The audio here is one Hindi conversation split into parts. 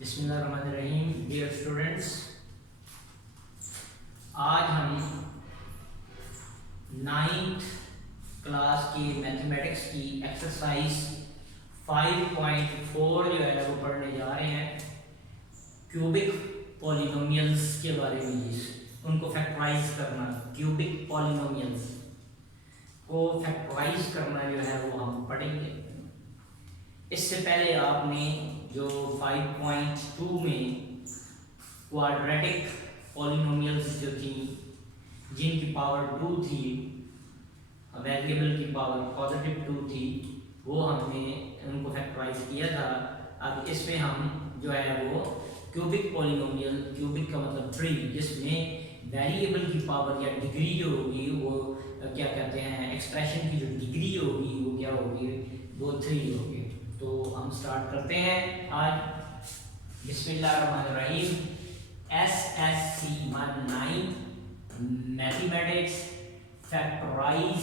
बिस्मिल्लाहिर्रहमानिर्रहीम। डियर स्टूडेंट्स, आज हम 9th क्लास की मैथमेटिक्स की एक्सरसाइज 5.4 जो है वो पढ़ने जा रहे हैं। क्यूबिक पॉलिनोमियल्स के बारे में, उनको फैक्टराइज करना, क्यूबिक पॉलिनोमियल्स को फैक्टराइज करना जो है वो हम पढ़ेंगे। इससे पहले आपने जो 5.2 में क्वाड्रेटिक पॉलिनोमियल्स जो थी, जिनकी पावर 2 थी, वेरिएबल की पावर पॉजिटिव 2 थी, वो हमने उनको फैक्टराइज किया था। अब इसमें हम जो है वो क्यूबिक पॉलिनोमियल, क्यूबिक का मतलब 3, जिसमें वेरिएबल की पावर या डिग्री जो होगी वो क्या कहते हैं, एक्सप्रेशन की जो डिग्री होगी वो क्या होगी, वो 3 होगी। तो हम स्टार्ट करते हैं आज। बिस्मिल्लाहिर्रहमानिर्रहीम। SSC 19 mathematics factorise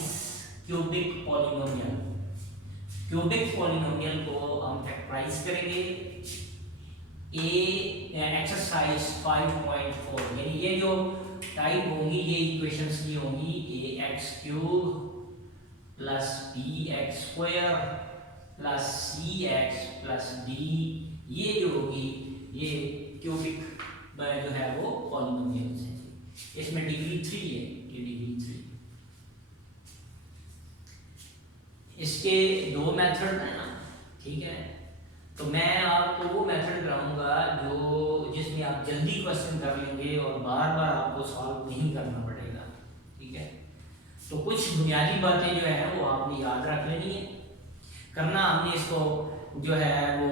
cubic polynomial. Cubic polynomial को हम फैक्टराइज करेंगे। एक्सरसाइज 5.4 यानी ये जो टाइप होंगी, ये इक्वेशंस की होंगी ax³ plus bx² plus cx plus d, ये जो होगी ये क्यूबिक जो है वो पॉलिनोमियल्स है। इसमें डिग्री 3 है, ये डिग्री 3। इसके 2 मेथड है ना, ठीक है। तो मैं आपको वो मेथड कराऊंगा जो जिसमें आप जल्दी क्वेश्चन कर लेंगे और बार बार आपको सॉल्व नहीं करना पड़ेगा, ठीक है। तो कुछ बुनियादी बातें जो है वो आपने याद रख लेनी है। करना हमने इसको जो है वो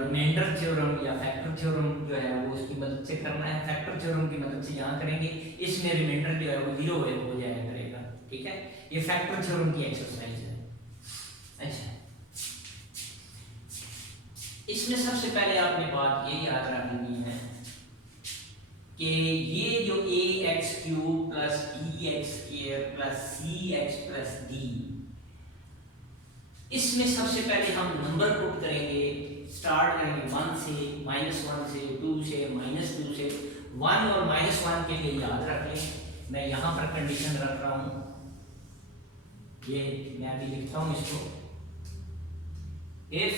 रिमाइंडर थ्योरम या फैक्टर थ्योरम जो है वो उसकी मदद से करना है। फैक्टर थ्योरम की मदद से यहाँ करेंगे, इसमें रिमाइंडर जो है वो 0 हो जाया करेगा, ठीक है। ये फैक्टर थ्योरम की एक्सरसाइज है। अच्छा, इसमें सबसे पहले आपने बात ये याद रखनी है कि ये जो ax³ plus bx² plus cx plus d, इसमें सबसे पहले हम नंबर पुट करेंगे। स्टार्ट करेंगे 1 से, -1 से, 2 से, -2 से। 1 और -1 के लिए याद रख लें, मैं यहाँ पर कंडीशन रख रहा हूँ, ये मैं अभी लिखता हूँ इसको। इफ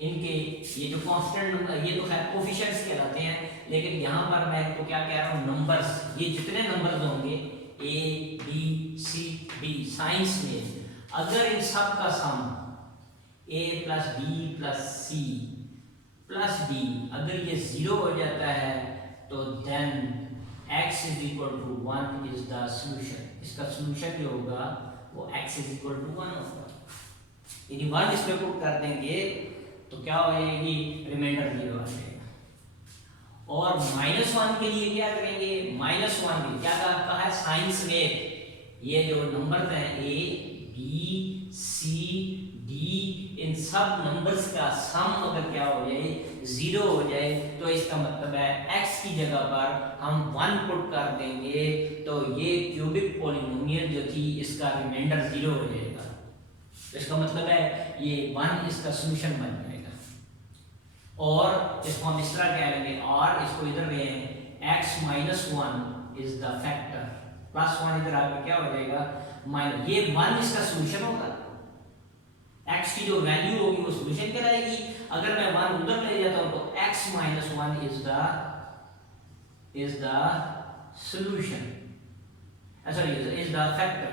इनके ये जो कांस्टेंट नंबर, ये तो खैर कोफिशिएंट्स कहलाते हैं, लेकिन यहाँ पर मैं तो क्या कह रहा हूँ, नंबर्स। ये जितने नंबर्स होंगे a b c d science में, अगर इन सब का sum a plus b plus c plus d अगर ये 0 हो जाता है तो then x is equal to 1 is the solution. इसका सॉल्यूशन जो होगा वो x इज इक्वल टू 1 होगा। यदि 1 इसमें पुट कर देंगे तो क्या हो जाएगी, रिमाइंडर 0 आ जाएगा। और -1 के लिए क्या करेंगे, -1 में क्या कहा है साइंस में, ये जो नंबर हैं a b c d, इन सब नंबर्स का सम अगर क्या हो जाए, 0 हो जाए, तो इसका मतलब है x की जगह पर हम 1 पुट कर देंगे तो ये क्यूबिक पॉलिनोमियल जो थी इसका रिमाइंडर 0 हो जाएगा। तो इसका मतलब है ये 1 इसका सॉल्यूशन बन जाएगा। और इसको हम इस तरह कह लेंगे, और इसको इधर ले x - 1 इज द फैक्टर, +1 इधर आकर क्या हो जाएगा, माइनस, ये 1 इसका सॉल्यूशन होगा। x की जो वैल्यू होगी वो सॉल्यूशन कहलाएगी। अगर मैं 1 उधर ले जाता हूं तो x - 1 is the solution, sorry is the factor,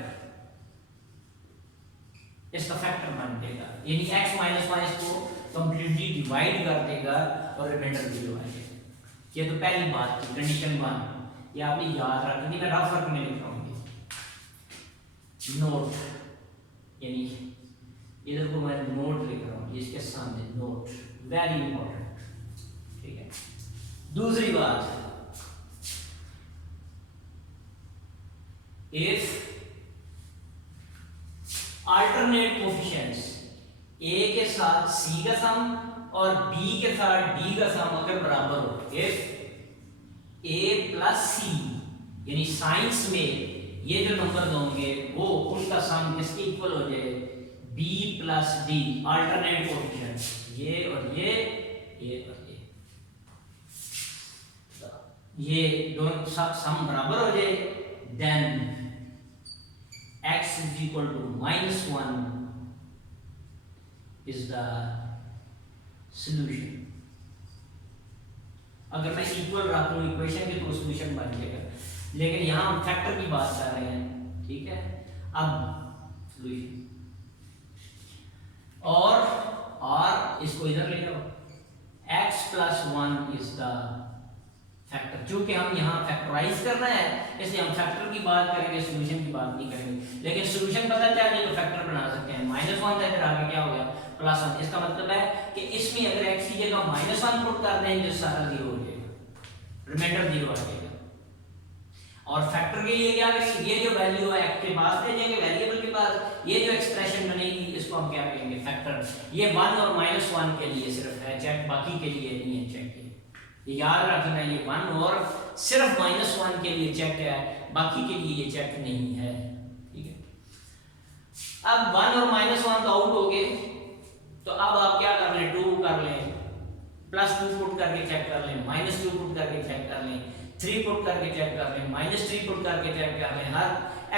इसका फैक्टर बन जाएगा। यानी x - 1 इसको कंप्लीटली डिवाइड कर देगा और रिमाइंडर 0 आ जाएगा। ये तो पहली बात थी, कंडीशन 1, ये आपने याद रखनी। मैं रफ वर्क में लिख रहा हूँ, नोट, यानी इधर को मैं नोट लिख रहा हूँ, इसके सामने नोट, वेरी इंपॉर्टेंट, ठीक है। दूसरी बात, इफ अल्टरनेट कोफिशिएंट्स a के साथ c का सम और b के साथ d का सम अगर बराबर हो, इफ a प्लस c, यानी साइंस में ये जो नंबर होंगे वो उनका सम किसके इक्वल हो जाए, b plus d, alternate coefficients, ये और ये और ये, ये दोनों सम बराबर हो जाए, then x is equal to -1 is the solution. अगर मैं इक्वल रख लूं इक्वेशन के तो सॉल्यूशन बन जाएगा, लेकिन यहां हम फैक्टर की बात कर रहे हैं, ठीक है। अब सॉल्यूशन और इसको इधर ले लो, x + 1 इज द फैक्टर। चूंकि हम यहाँ फैक्टराइज करना है इसलिए हम फैक्टर की बात करेंगे, सॉल्यूशन की बात नहीं करेंगे। लेकिन सॉल्यूशन पता चल जाए तो फैक्टर बना सकते हैं। -1 था, फिर आगे क्या हो गया +1। इसका मतलब है कि इसमें अगर x की जगह -1 पुट कर दें तो सारा 0 हो जाएगा, रिमाइंडर 0 आ जाएगा। और फैक्टर के लिए क्या करेंगे, ये जो वैल्यू है x के पास ले जाएंगे, वेरिएबल के पास। ये जो एक्सप्रेशन बनेगी इसको हम क्या कहेंगे, फैक्टर। ये 1 और -1 के लिए सिर्फ है चेक, बाकी के लिए नहीं है चेक। ये याद रखना, ये 1 और सिर्फ -1 के लिए चेक है, बाकी के लिए ये चेक नहीं है, ठीक है। अब 1 और -1 तो आउट हो गए, तो अब आप क्या कर लें, 2 कर लें, +2 पुट करके चेक कर लें, -2 पुट करके चेक कर लें, 3 पुट करके चेक कर लें, -3 पुट करके चेक कर लें। हर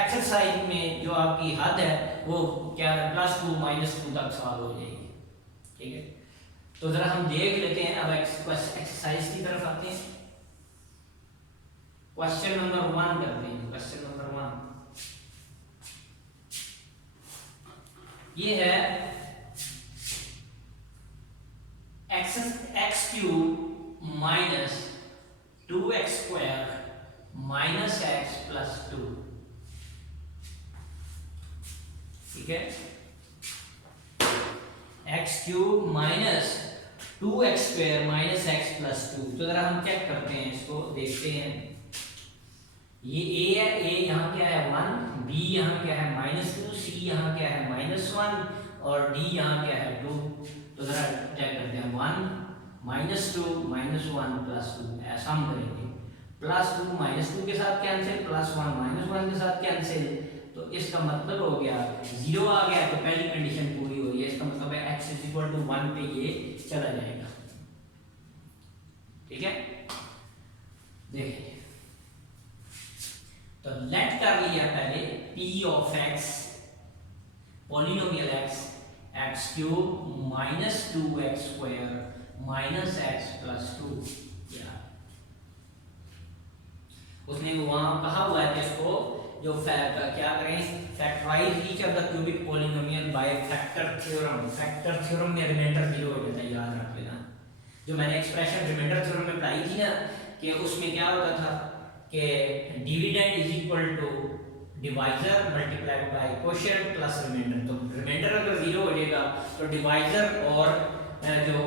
एक्सरसाइज में जो आपकी हद है वो क्या है, +2 -2 तक सॉल्व हो जाएगी, ठीक है। तो जरा हम देख लेते हैं। अब एक्सरसाइज की तरफ आते हैं। क्वेश्चन नंबर 1 करते हैं। क्वेश्चन नंबर 1 ये है, x³ - 2x² - x + 2, ठीक है। x³ - 2x² - x + 2। तो जरा हम चेक करते हैं, इसको देखते हैं। ये a है, a यहाँ क्या है 1, b यहाँ क्या है -2, c यहाँ क्या है -1 और d यहाँ क्या है 2। तो जरा चेक करते हैं, 1 -2 -1 + 2, ऐसा हम करेंगे। +2 -2 के साथ कैंसिल, +1 -1 के साथ कैंसिल, तो इसका मतलब हो गया 0 आ गया, तो पहली कंडीशन पूरी हो रही है। इसका मतलब है x = 1 पे ये चला जाएगा, ठीक है। देखिए, तो लेट कर लिया पहले p of x, polynomial x, x³ - 2x² - x + 2। उसने वहां कहा हुआ है कि इसको जो क्या करें, factorise each of the cubic polynomial by factor theorem. Factor theorem में रिमाइंडर 0 हो जाता है, याद रख लेना। जो मैंने एक्सप्रेशन रिमाइंडर थ्योरम में पढ़ाई थी ना, कि उसमें क्या होता था कि dividend is equal to divisor multiplied by quotient plus remainder. तो रिमाइंडर अगर 0 हो जाएगा तो डिवाइजर और जो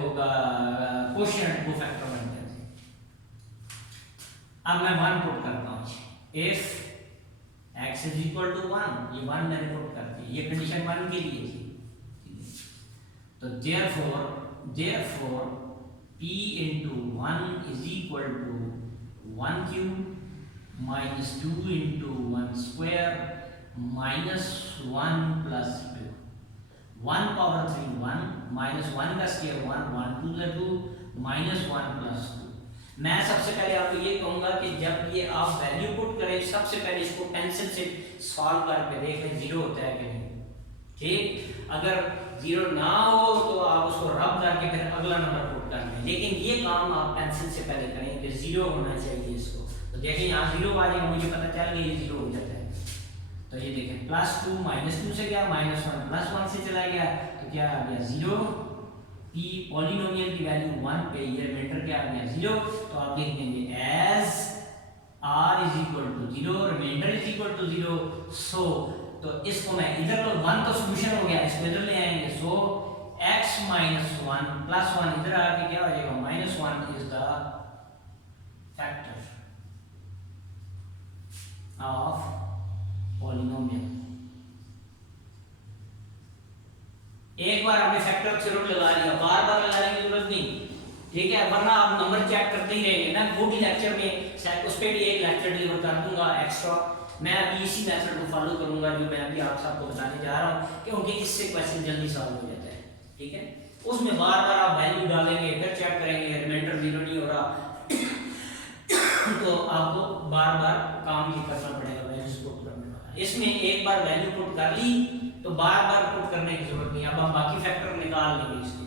कोशेंट वो फैक्टर बन जाते हैं। अब मैं 1 पुट करता हूँ, इफ x = 1, ये 1 मैंने पुट कर दिया, ये कंडीशन 1 के लिए थी। तो therefore p × 1 = 1³ - 2 × 1² - 1 + 2। 1 पावर 3 1 -1 का स्क्वायर 1, 1 2 = 2 -1 + 2। मैं सबसे पहले आपको ये कहूंगा कि जब ये आप वैल्यू पुट करें, सबसे पहले इसको पेंसिल से सॉल्व करके देखें 0 होता है कि नहीं, ठीक। अगर 0 ना हो तो आप उसको रब करके फिर अगला नंबर पुट कर लें, लेकिन ये काम आप पेंसिल से पहले करें कि 0 होना चाहिए इसको। तो देखिए यहाँ 0 आ जाएगा, मुझे पता चल गया ये 0 हो जाता है। तो ये देखें, +2 -2 से गया, -1 +1 से चला गया, तो क्या आ गया 0। p पॉलिनोमियल की वैल्यू 1 पे, ये रिमाइंडर क्या आ गया 0। तो आप लिख देंगे एज r = 0, रिमाइंडर = 0। सो तो इसको मैं इधर लो, 1 तो सॉल्यूशन हो गया, इसको इधर ले आएंगे। सो x - 1 + 1 इधर आके क्या हो जाएगा, -1 is the factor of polynomial. एक बार आपने फैक्टर थ्योरम लगा लिया, बार बार लगाने की जरूरत नहीं, ठीक है, वरना आप नंबर चेक करते ही रहेंगे ना। वो भी लेक्चर में शायद उस पर भी एक लेक्चर डिलीवर कर दूंगा एक्स्ट्रा। मैं अभी इसी मेथड को फॉलो करूंगा जो मैं अभी आप सबको बताने जा रहा हूँ, क्योंकि इससे क्वेश्चन जल्दी सॉल्व हो जाता है, ठीक है। उसमें बार बार आप वैल्यू डालेंगे, फिर चेक करेंगे रिमाइंडर 0 नहीं हो रहा तो बार बार काम ये करना पड़ेगा वैल्यूज पुट करने वाला। इसमें एक बार वैल्यू पुट कर ली तो बार बार पुट करने की जरूरत नहीं। अब हम बाकी फैक्टर निकाल लेंगे इसके।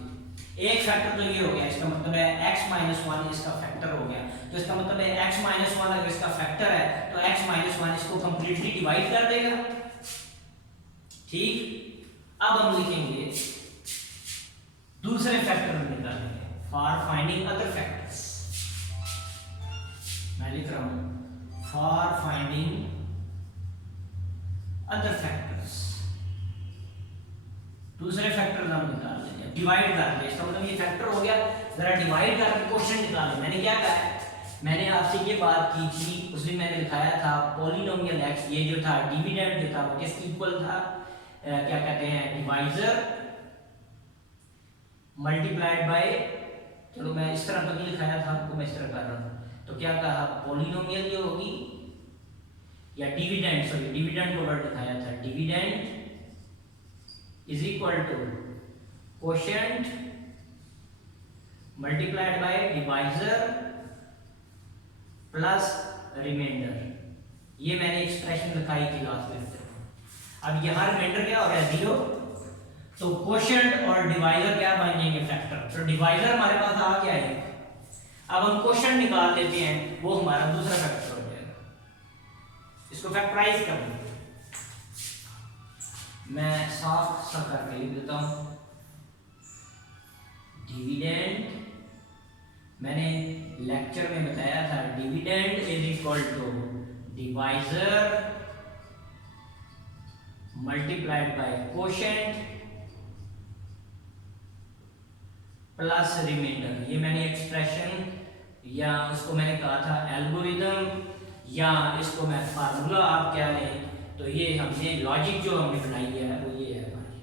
एक फैक्टर तो ये हो गया, इसका मतलब है x-1 इसका फैक्टर हो गया। तो इसका मतलब है x-1 अगर इसका फैक्टर है तो x-1 इसको कंप्लीटली डिवाइड कर देगा। ठीक, अब हम लिखेंगे दूसरे फैक्टर निकालेंगे फॉर फाइंडिंग अदर फैक्टर्स। मैं लिख रहा हूं फॉर फाइंडिंग अदर फैक्टर्स। दूसरे फैक्टर हम निकाल लेंगे, डिवाइड कर लेंगे। इसका मतलब ये फैक्टर हो गया, जरा डिवाइड करके क्वेश्चन निकालें। मैंने क्या कहा है, मैंने आपसे ये बात की थी उस दिन, मैंने दिखाया था पॉलिनोमियल x, ये जो था डिविडेंड जो था वो किसके इक्वल था, क्या कहते हैं, डिवाइजर मल्टीप्लाइड बाय, चलो मैं इस तरह तो नहीं लिखाया था आपको, मैं इस तरह कर रहा हूं। तो क्या कहा, पॉलिनोमियल ये होगी या डिविडेंड, सॉरी डिविडेंड को वर्ड दिखाया था, dividend is equal to quotient multiplied by divisor plus remainder. ये मैंने एक्सप्रेशन लिखाई थी लास्ट लेक्चर में। अब यहाँ रिमाइंडर क्या हो रहा है, 0, तो कोशेंट और डिवाइजर क्या बन जाएंगे, फैक्टर। तो डिवाइजर हमारे पास आ गया है, अब हम कोशेंट निकाल लेते हैं, वो हमारा दूसरा फैक्टर हो जाएगा। इसको फैक्टराइज कर देंगे। मैं साफ सा करके लिख देता हूं, डिविडेंड, मैंने लेक्चर में बताया था dividend is equal to divisor multiplied by quotient plus remainder. ये मैंने एक्सप्रेशन, या उसको मैंने कहा था एल्गोरिदम, या इसको मैं फार्मूला आप क्या लें, तो ये हमने लॉजिक जो हमने बनाई है वो ये है हमारी,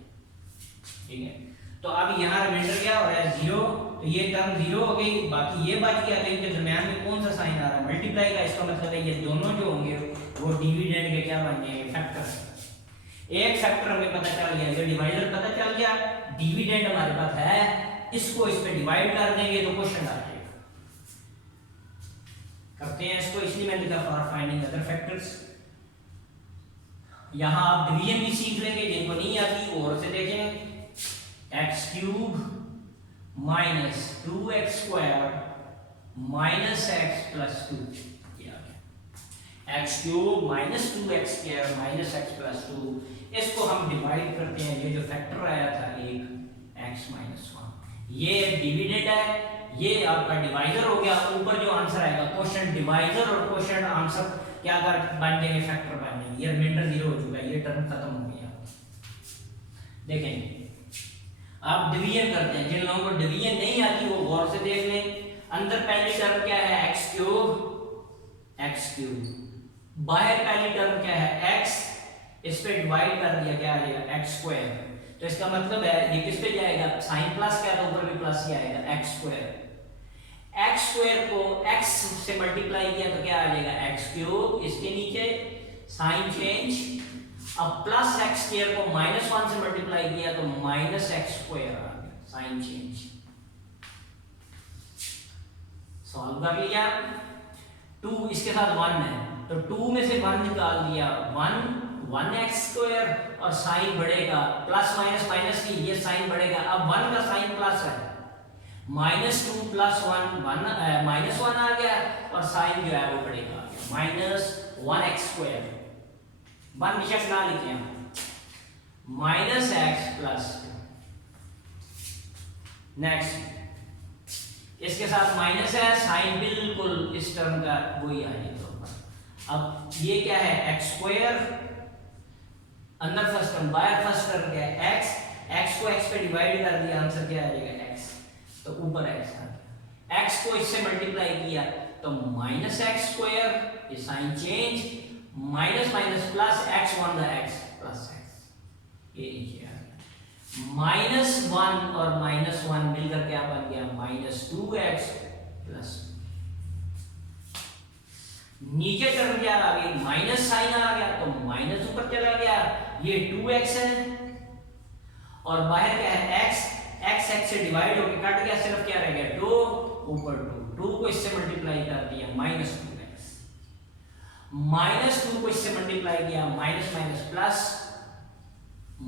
ठीक है। तो अब यहाँ रिमाइंडर क्या हो रहा है, 0, तो ये टर्म 0 हो गई, बाकी ये बच गया। तो इनके दरमियान में कौन सा साइन आ रहा है, मल्टीप्लाई का। इसका मतलब है ये दोनों जो होंगे वो डिविडेंड के क्या बन जाएंगे, फैक्टर। एक फैक्टर हमें पता चल गया, ये डिवाइजर पता चल गया, डिविडेंड हमारे पास है, इसको इस पे डिवाइड कर देंगे तो क्वेश्चन आ जाएगा। करते हैं इसको, इसलिए मैंने लिखा फॉर फाइंडिंग अदर फैक्टर्स। यहां आप डिवीजन भी सीख लेंगे, जिनको नहीं आती वो और से देखें। x³ minus 2x² minus x plus 2, ये आ गया x³ minus 2x² minus x plus 2। इसको हम डिवाइड करते हैं, ये जो फैक्टर आया था एक x-1, ये डिविडेंड है, ये आपका डिवाइजर हो गया। ऊपर जो आंसर आएगा क्वेश्चन, डिवाइजर और क्वेश्चन आंसर क्या कर बन जाएंगे, फैक्टर बन जाएंगे। ये रिमाइंडर 0 हो चुका है, ये टर्म खत्म हो गया। देखें आप डिवीजन करते हैं, जिन लोगों को डिवीजन नहीं आती वो गौर से देख लें। अंदर पहली टर्म क्या है, x³ बाहर पहली टर्म क्या है, x, इस पे डिवाइड कर दिया, क्या आ जाएगा, x²। तो इसका मतलब है ये किस पे जाएगा, साइन प्लस क्या, तो ऊपर भी प्लस ही आएगा, x²। x² को x से मल्टीप्लाई किया तो क्या आ जाएगा, x³, इसके नीचे साइन चेंज। अब प्लस x² को -1 से मल्टीप्लाई किया तो -x² आ गया, साइन चेंज। सॉल्व कर लिया। 2 इसके साथ 1 है, तो 2 में से 1 निकाल दिया, 1x² और साइन बढ़ेगा, प्लस माइनस माइनस की, ये साइन बढ़ेगा। अब 1 का साइन प्लस है, -2 + 1 -1 आ गया, और साइन जो है वो बढ़ेगा, -1x²। 1 निशक ना लिखे हम, -x + 2। नेक्स्ट इसके साथ माइनस है, साइन बिल्कुल इस टर्म का वही आ जाएगा। अब ये क्या है, x², अंदर फर्स्ट टर्म, बाहर फर्स्ट टर्म क्या है, x को x पे डिवाइड कर दिया, आंसर क्या आ जाएगा, x, तो ऊपर x आ गया। x को इससे मल्टीप्लाई किया तो -x², ये sign change, minus minus plus, x1 का x प्लस x, ये नीचे आ गया। -1 और -1 मिलकर क्या बन गया, -2x प्लस। नीचे टर्म क्या आ गई, माइनस साइन आ गया तो माइनस ऊपर चला गया, ये 2x है, और बाहर क्या है, x से डिवाइड होकर कट गया, सिर्फ क्या रह गया, 2, ऊपर 2 को इससे मल्टीप्लाई कर दिया, -2x। -2 को इससे मल्टीप्लाई किया, minus minus plus,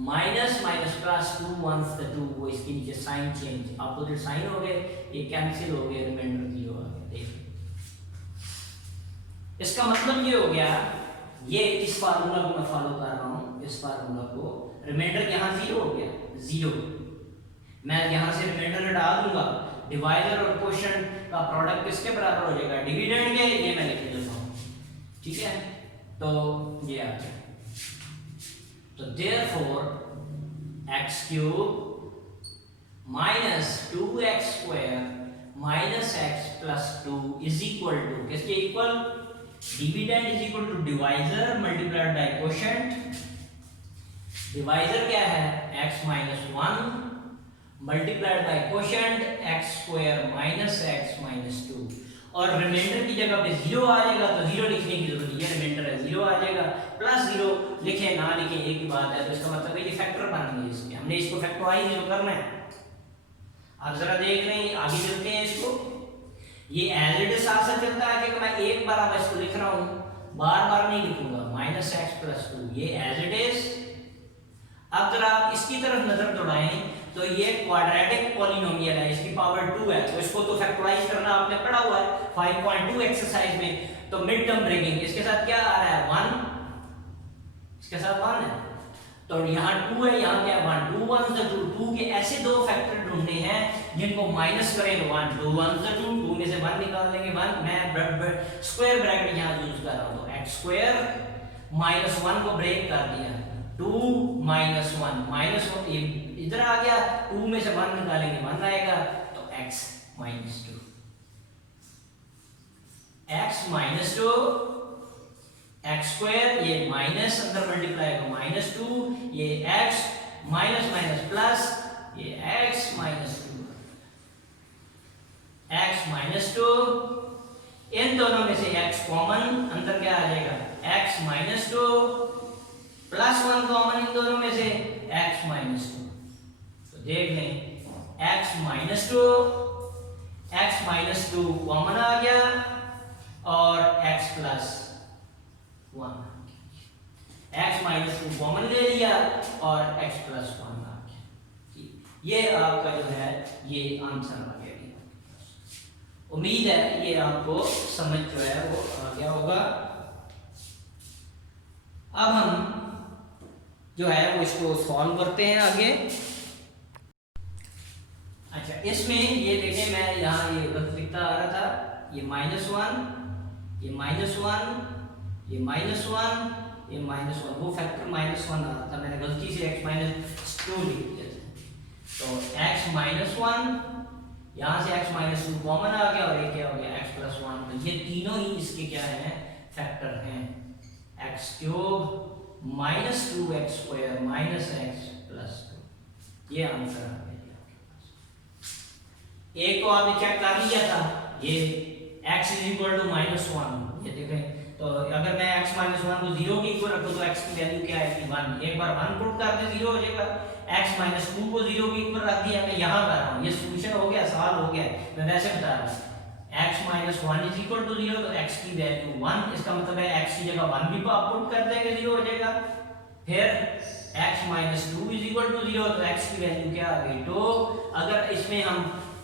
minus minus plus, 2 1 2 वो इसके नीचे साइन चेंज, अपोजिट साइन हो गए, ये कैंसिल हो गए, रिमाइंडर 0 आ गया। देखिए इसका मतलब ये हो गया, ये इस फार्मूला को मैं फॉलो कर रहा हूं, इस फार्मूला को, रिमाइंडर यहां 0 हो गया, 0, मैं यहां से रिमाइंडर हटा दूंगा, डिवाइजर और कोशेंट का प्रोडक्ट किसके बराबर हो जाएगा, डिविडेंड के, ये मैं लिख देता हूं, ठीक है। तो ये आ गया, तो therefore x cube minus 2x square minus x plus 2 is equal to, किसके इक्वल, dividend is equal to divisor multiplied by quotient, divisor क्या है x minus 1 multiplied by quotient x square minus x minus 2, और रिमाइंडर की जगह पे 0 आ जाएगा, तो 0 लिखने की जरूरत नहीं है, रिमाइंडर है 0 आ जाएगा, प्लस 0 लिखे ना लिखे एक ही बात है, तो इसका मतलब है ये फैक्टर बन गई इसके, हमने इसको फैक्टराइज जो करना है। आप जरा देख रहे हैं, आगे चलते हैं इसको, ये एज इट इज साथ चलता है कि मैं एक बार अब इसको लिख रहा हूं, बार बार नहीं लिखूंगा, माइनस x प्लस 2, ये एज इट इज। अब जरा आप इसकी तरफ नजर दौड़ाएं, तो ये क्वाड्रेटिक पॉलिनोमियल है, इसकी पावर 2 है, तो इसको तो फैक्टराइज करना आपने पढ़ा हुआ है 5.2 एक्सरसाइज में। तो मिड टर्म ब्रेकिंग, इसके साथ क्या आ रहा है 1, इसके साथ 1 है, तो यहाँ 2 है, यहाँ क्या 1, 2 1 से 2 के ऐसे दो फैक्टर ढूंढने हैं जिनको माइनस करें 1, 2 1 से 2 में से 1 निकाल देंगे 1, मैं स्क्वायर ब्रैकेट यहाँ यूज कर रहा हूँ, तो x स्क्वायर माइनस 1 को ब्रेक कर दिया, 2 माइनस 1 माइनस 1 इधर आ गया, 2 में से 1 निकालेंगे 1 आएगा, तो x minus 2, x minus 2, x square, ये माइनस अंदर मल्टीप्लाई होगा माइनस 2, ये x माइनस माइनस प्लस, ये x माइनस 2, x माइनस 2, इन दोनों में से x कॉमन, अंदर क्या आ जाएगा x minus 2, plus 1 common in दोनों में से x माइनस 2, तो देख लें x minus 2, x minus 2 common आ गया, और x plus 1, x minus 2 common ले लिया, और x प्लस 1 आ गया, ये आपका जो है ये आंसर आ गया। उम्मीद है ये आपको समझ जो है वो आ गया होगा। अब हम जो है वो इसको सॉल्व करते हैं आगे। अच्छा, इसमें ये देखें, मैं यहाँ ये गलत लिखता आ रहा था, ये -1, ये -1, ये -1, ये -1, वो फैक्टर -1 आ रहा था, मैंने गलती से x माइनस 2 लिख दिया था, तो x -1, यहाँ से x माइनस 2 कॉमन आ गया, और ये क्या हो गया x प्लस 1, तो ये तीनों ही इसके क्या हैं, फैक्टर हैं, x cube minus 2x square minus x plus 2, ये आंसर आ गया। एक को आपने चेक कर लिया था, ये x इज इक्वल टू -1, ये देखें, तो अगर मैं x माइनस 1 को 0 के इक्वल रखूं तो x की वैल्यू क्या आएगी 1, एक बार 1 पुट कर दे 0 हो जाएगा, x माइनस 2 को 0 के इक्वल रख दिया, मैं यहाँ कर रहा हूँ, ये सॉल्यूशन हो गया, सॉल्व हो गया, मैं वैसे बता रहा हूँ, x minus 1 is equal to 0, तो x की वैल्यू 1, इसका मतलब है x की जगह 1 भी पुट कर देंगे 0 हो जाएगा, फिर x minus 2 is equal to 0, तो x की वैल्यू क्या आ गई, तो अगर इसमें हम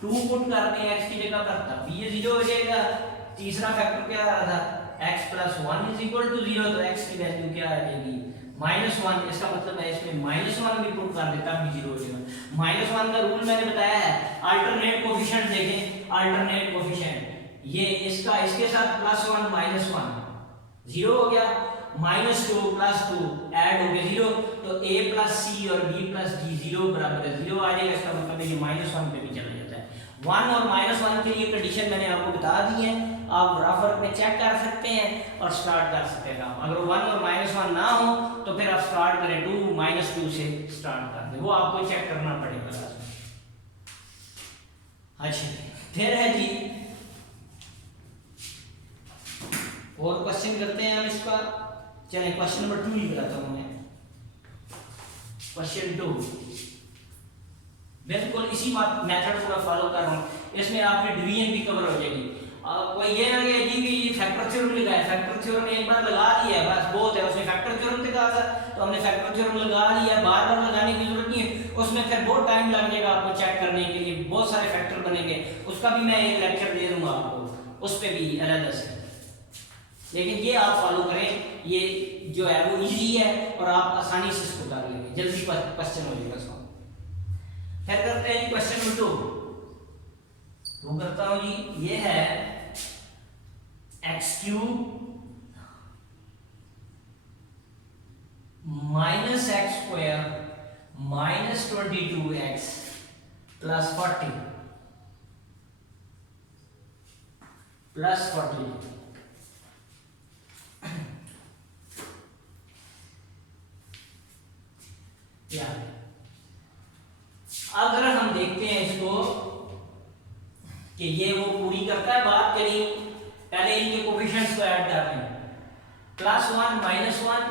2 पुट करते हैं x की जगह पर, तब भी ये 0 हो जाएगा। तीसरा फैक्टर क्या आ रहा था, x plus 1 is equal to 0, तो x की वैल्यू क्या आ जाएगी -1, इसका मतलब है इसमें -1 भी पुट कर देता भी 0 हो जाएगा। -1 का रूल मैंने बताया है, अल्टरनेट कोफिशिएंट देखें, अल्टरनेट कोफिशिएंट, ये इसका इसके साथ +1 -1 0 हो गया, -2 + 2 ऐड हो गया 0, तो a + c और b + d 0 बराबर है 0 आ जाएगा, इसका मतलब है ये -1 पे भी चला जाता है। 1 और -1 के लिए कंडीशन मैंने आपको बता दी है, आप रफर में चेक कर सकते हैं और स्टार्ट कर सकते हैं काम। अगर 1 और -1 ना हो तो फिर आप स्टार्ट करें 2 -2 से स्टार्ट कर दें, वो आपको चेक करना पड़ेगा। अच्छा, फिर है जी और क्वेश्चन करते हैं हम इसका। चलिए क्वेश्चन नंबर 2 लिख रहा था मैं, क्वेश्चन 2 बिल्कुल इसी मेथड को मैं फॉलो कर रहा हूँ, इसमें आपकी डिवीजन भी कवर हो जाएगी। कोई ये ना कि जी कि फैक्टर थ्योरम लगाया, फैक्टर थ्योरम एक बार लगा लिया है बस बहुत है, उसने फैक्टर थ्योरम दिखा था तो हमने फैक्टर थ्योरम लगा लिया, बार बार लगाने की जरूरत नहीं है, उसमें फिर बहुत टाइम लग जाएगा आपको चेक करने के लिए, बहुत सारे फैक्टर बनेंगे, उसका भी मैं एक लेक्चर दे दूंगा आपको, उस पर भी अलग से। लेकिन ये आप फॉलो करें, ये जो है वो इजी है और आप आसानी से इसको कर लेंगे, जल्दी क्वेश्चन हो जाएगा इसको। फिर करते हैं जी क्वेश्चन नंबर 2, वो करता हूं जी, ये है x cube minus x square minus 22x plus 40 plus 40। या अगर हम देखते हैं इसको कि ये वो पूरी करता है बात करी, पहले इनके कोफिशिएंट्स को ऐड करते हैं, +1 -1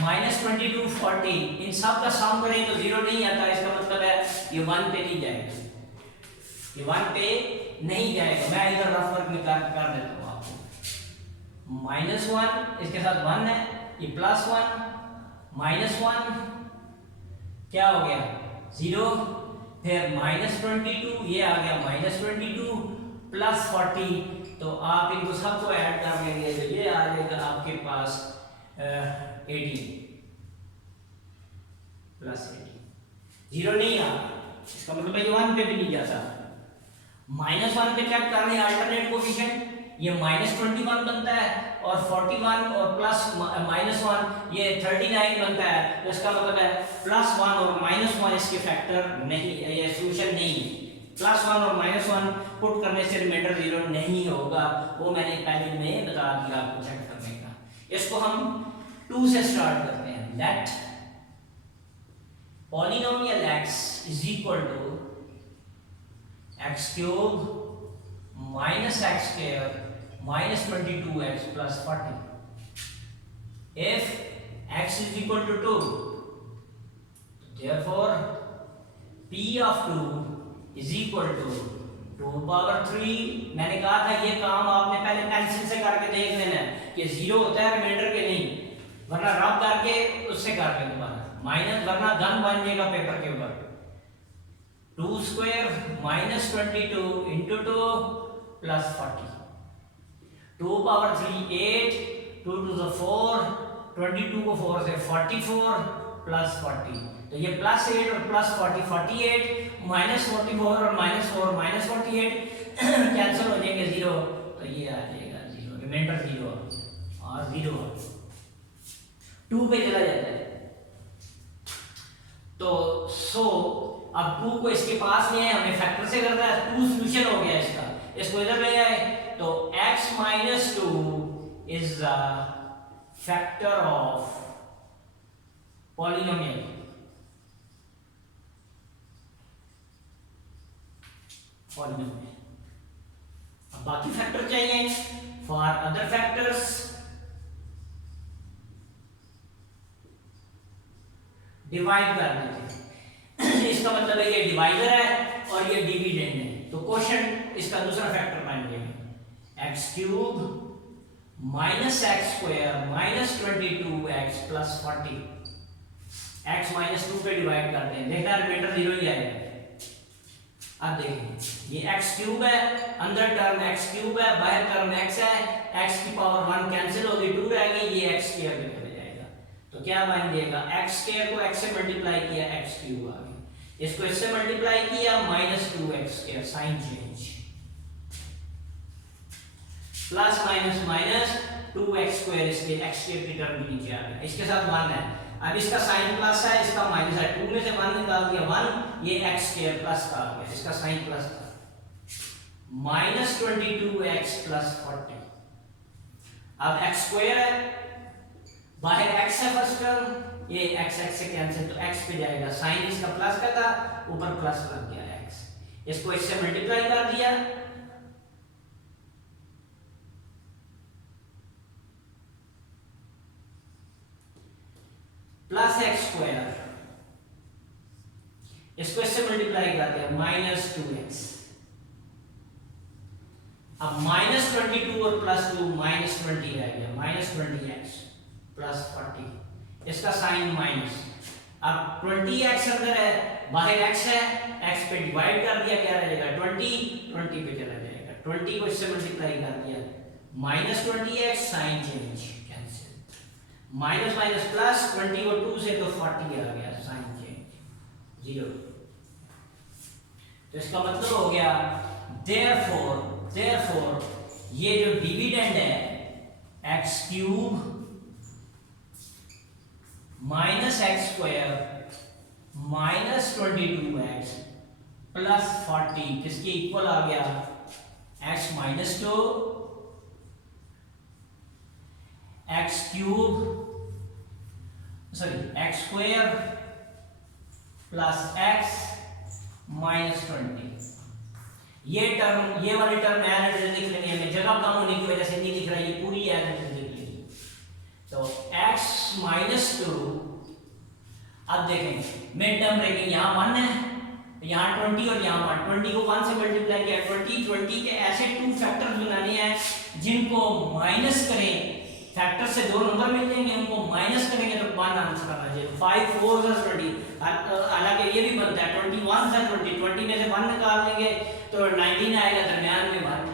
-22 40, इन सब का सम करें तो 0 नहीं आता, इसका मतलब है ये 1 पे नहीं जाएगा, ये 1 पे नहीं जाएगा। मैं इधर रफ वर्क में कर देता हूँ आपको, -1 इसके साथ 1 है, ये +1 -1 क्या हो गया 0, फिर -22 ये आ गया -22 प्लस 40, तो आप इनको सबको ऐड कर लेंगे तो ये आ जाएगा आपके पास 18 प्लस 18, 0 नहीं आ, इसका मतलब ये 1 पे भी नहीं जाता। -1 पे चेक कर रहे हैं अल्टरनेट कोफिशिएंट, ये -21 बनता है और 41 और प्लस -1 ये 39 बनता है, तो इसका मतलब है +1 और -1 इसके फैक्टर नहीं, ये सॉल्यूशन नहीं है, +1 और -1 पुट करने से रिमाइंडर 0 नहीं होगा, वो मैंने पहले में बता दिया आपको चेक करने का। इसको हम 2 से स्टार्ट करते हैं, let polynomial x is equal to x cube minus x square minus 22x plus 40 if x is equal to 2, therefore p of 2 is equal to 2 power 3। मैंने कहा था ये काम आपने पहले पेंसिल से करके देख लेना है कि 0 होता है रिमाइंडर के नहीं, वरना रब करके उससे कर लें दोबारा, माइनस वरना गन बन जाएगा पेपर के ऊपर। 2 square minus 22 into 2 plus 40, 2 power 3 8, 2 to the 4, 22 को 4 से 44 प्लस 40, तो ये +8 और प्लस 40 48, -44 और -4 -48 कैंसिल हो जाएंगे 0, तो ये आ जाएगा 0, रिमाइंडर 0 और 0 2 पे चला जाता है। तो अब 2 को इसके पास ले आए, हमने फैक्टर से करना है, 2 सॉल्यूशन हो गया इसका, इसको इधर ले आए तो x minus 2 is the factor of polynomial, अब बाकी फैक्टर चाहिए, for other factors डिवाइड कर देते इसका मतलब है ये डिवाइजर है और ये डिविडेंड है, तो क्वोशिएंट इसका दूसरा फैक्टर मान लेंगे, x cube minus x square minus 22x plus 40, x -2 पे डिवाइड करते हैं, देखना रिमाइंडर 0 ही आएगा। अब देखिए ये x क्यूब है, अंदर टर्म x क्यूब है, बाहर टर्म x है, x की पावर 1 कैंसिल होगी, 2 रह गई, ये x स्क्वायर में चला जाएगा, तो क्या बन जाएगा x स्क्वायर को x से मल्टीप्लाई किया x क्यूब आ गया, इसको इससे मल्टीप्लाई किया -2x square, sign change, plus minus minus 2x square, इसके x स्क्वायर की टर्म भी नीचे आ गया, इसके साथ 1 है, अब इसका साइन प्लस है, इसका माइनस है, 2 में से 1 निकाल दिया 1, ये x स्क्वायर प्लस का आ गया, इसका साइन प्लस था, -22x प्लस 40, अब x स्क्वायर है, बाहर x है फर्स्ट टर्म, ये x से कैंसिल, तो x पे जाएगा, साइन इसका प्लस का था, ऊपर प्लस लग गया x, इसको इससे मल्टीप्लाई कर दिया, प्लस एक्स स्क्वायर, इसको इससे मल्टीप्लाई करते हैं -2x, अब -22 और +2 -20 रह गया, -20x + 40, इसका साइन माइनस। अब 20x अंदर है, बाहर x है, x पे डिवाइड कर दिया, क्या रह जाएगा 20 पे चला जाएगा, 20 को इससे मल्टीप्लाई कर दिया, -20x sign change cancel, minus minus plus, 20 को 2 से तो 40 आ गया, साइन चेंज 0। तो इसका मतलब हो गया therefore ये जो डिविडेंड है x³ -x² -22x + 40 किसके इक्वल आ गया, x-2 x³ x² + x -20। ये टर्म, ये वाली टर्म एज इट इज लिख लेंगे, हमें जगह कम होने की वजह से नहीं लिख रहा, ये पूरी एज इट इज लिख लेंगे। तो x-2, अब देखें मिड टर्म रहेगी, यहाँ 1 है, यहाँ 20 और यहाँ 1, 20 को 1 से मल्टीप्लाई किया, 20 के ऐसे 2 फैक्टर्स बनाने हैं जिनको माइनस करें, फैक्टर से 2 नंबर मिल जाएंगे, उनको माइनस करेंगे तो 1 आंसर आ जाएगा, 5 4 20। हालांकि ये भी बनता है 21 से 20 में से 1 निकाल लेंगे तो 19 आएगा, दरमियान में 1,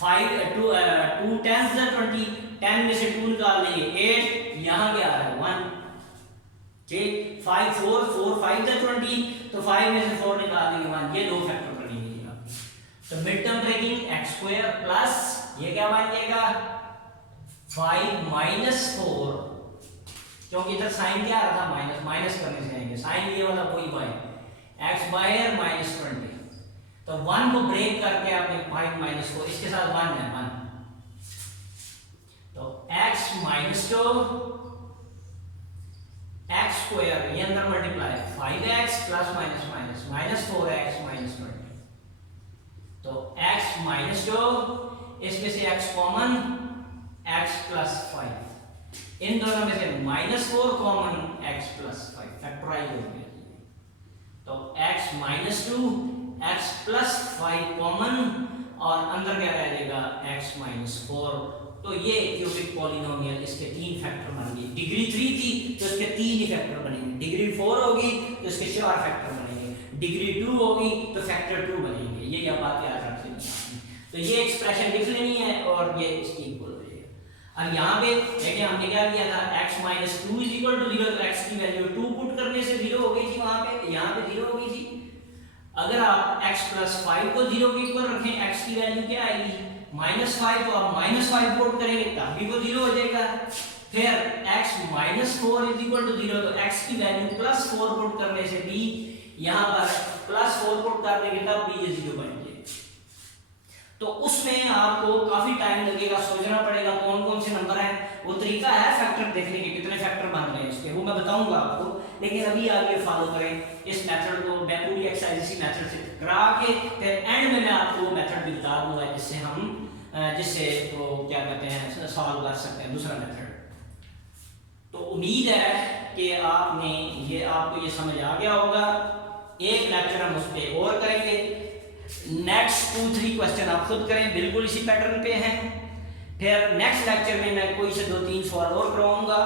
5 2 10 से 20, 10 में से 2 निकाल लेंगे 8, यहाँ क्या आ रहा है 1, ठीक, 5 4 4 5 से 20, तो 5 में से 4 निकाल देंगे 1, ये 2 फैक्टर बनेंगे यहाँ। तो mid term breaking x² plus ये क्या बन जाएगा 5 -4, क्योंकि इधर साइन क्या आ रहा था माइनस, माइनस करने से आएंगे, साइन ये वाला कोई बाय x बाहर -20, तो 1 को ब्रेक करके आपने 5 -4, इसके साथ 1 है 1, तो x -2 x² ये अंदर multiply 5x plus minus minus -4x -20, तो x -2, इसमें से x कॉमन, x + 5, इन दोनों में से -4 कॉमन, x + 5 फैक्टराइज हो गया, तो x -2 x + 5 कॉमन और अंदर क्या रह जाएगा x -4। तो ये क्यूबिक पॉलिनोमियल, इसके 3 फैक्टर बन गए, डिग्री 3 थी तो इसके 3 ही फैक्टर बनेंगे, डिग्री 4 होगी तो इसके 4 फैक्टर बनेंगे, डिग्री 2 होगी तो फैक्टर 2 बनेंगे, ये क्या बात याद रख लेनी है। तो ये एक्सप्रेशन लिख लेनी है और ये इसकी इक्वल हो जाएगा। अब यहाँ पे देखिए हमने क्या किया था, x -2 = 0, तो x की वैल्यू 2 पुट करने से 0 हो गई थी, वहां पे यहाँ पे 0 हो गई थी। अगर आप x + 5 को 0 के इक्वल रखें, x की वैल्यू क्या आएगी -5, तो आप -5 पुट करेंगे तब भी वो 0 हो जाएगा। फिर x -4 = 0, तो x की वैल्यू +4 पुट करने से भी यहाँ पर +4 पुट कर देंगे तब भी ये 0 बन जाएगा। तो उसमें आपको काफी टाइम लगेगा, सोचना पड़ेगा कौन कौन से नंबर हैं, वो तरीका है फैक्टर देखने के, कितने फैक्टर बन रहे हैं इसके, वो मैं बताऊंगा आपको, लेकिन अभी आगे फॉलो करें इस मेथड को, मैं पूरी एक्सरसाइज इसी मेथड से करा के फिर एंड में मैं आपको मेथड भी बता दूंगा जिससे हम तो क्या कहते हैं सॉल्व कर सकते हैं दूसरा मेथड। तो उम्मीद है कि आपको ये समझ आ गया होगा। एक लेक्चर हम उस पर और करेंगे, नेक्स्ट 2-3 क्वेश्चन आप खुद करें, बिल्कुल इसी पैटर्न पे हैं। फिर नेक्स्ट लेक्चर में मैं कोई से 2-3 सवाल और करवाऊंगा,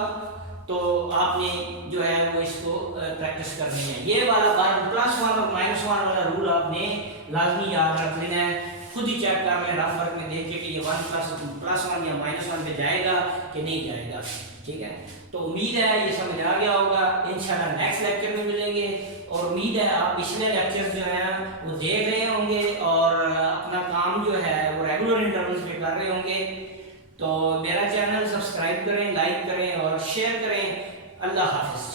तो आपने जो है वो इसको प्रैक्टिस करनी है। ये वाला +1 और -1 वाला रूल आपने लाजमी याद रख लेना है, खुद ही चेक कर लें रफ वर्क में देख के कि ये 1 + 1 या -1 पे जाएगा कि नहीं जाएगा, ठीक है। तो उम्मीद है ये समझ आ गया होगा, इंशाल्लाह नेक्स्ट लेक्चर में मिलेंगे, और उम्मीद है आप पिछले लेक्चर जो हैं वो देख रहे होंगे और अपना काम जो है वो रेगुलर इंटरवल्स पे कर रहे होंगे। तो मेरा चैनल सब्सक्राइब करें, लाइक करें और शेयर करें। अल्लाह हाफिज़।